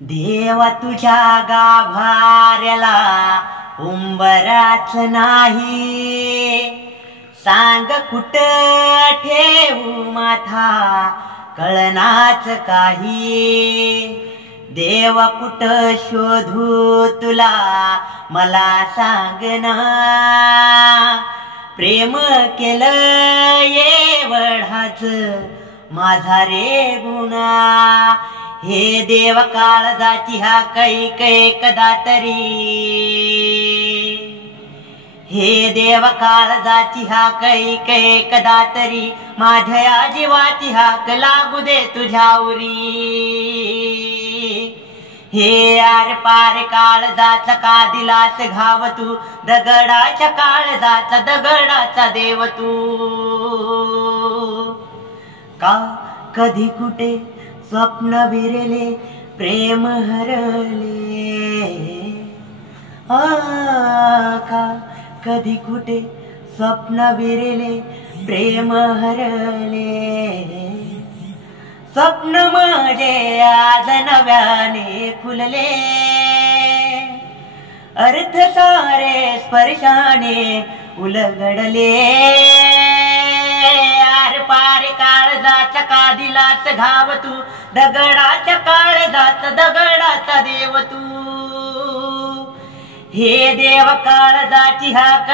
देवा तुझ्या गाभाऱ्याला उंबराच नाही, सांग कुठ ठेवू माथा कळनाच काही. देवा कुठ शोधू तुला मला सांगना, प्रेम केलं एवढाच माझा रे गुन्हा. हे देव काळजाची हा कदा तरी, हे देव काळजाची हा कदा तरी, माझ्या जीवाची हाक लागू दे तुझ्यावरी. हे आर पार काळजाचा का दिलास घाव तू, दगडाच्या काळजाचा दगडाचा देव तू. का कधी कुठे स्वप्न विरले प्रेम हरले, का कधी कुठे स्वप्न विरले प्रेम हरले. स्वप्न माझे आज नव्याने फुलले, अर्थ सारे स्पर्शाने उलगडले. आर पार काळजाचा का दिलास घाव तू, दगडाच्या काळजाचा दगडाचा देव तू. हे देव काळजाची हाक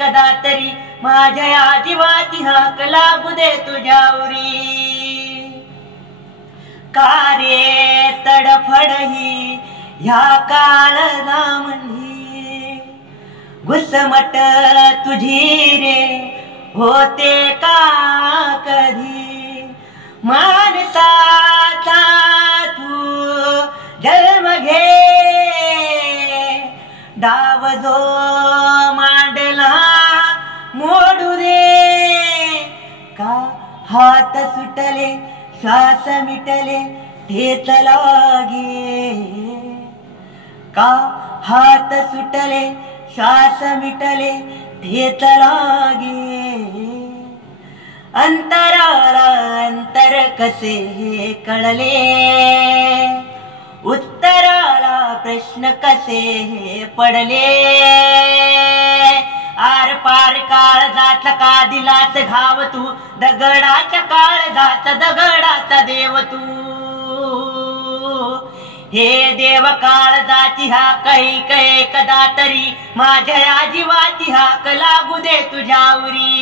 कदा तरी, माझ्या जीवाची हाक लागू दे तुझ्यावरी. का रे तडफड ही ह्या काळजा म्हणली, घुसमट तुझी रे होते का कधी. माणसाचा तू जन्म घे, डाव जो मांडला मोडू दे. का हात सुटले श्वास मिटले ठेच लागे, का हात सुटले श्वास मिटले ठेच लागे. अंतराला अंतर कसे कळले, उत्तराला प्रश्न कसे पडले. आर पार काळजाचा का दिलास घाव तू, दगडाच्या काळजाचा दगडाचा देव तू. हे देव काळजाची हाक कदा तरी, माझ्या जीवाची हाक लागू दे तुझ्यावरी.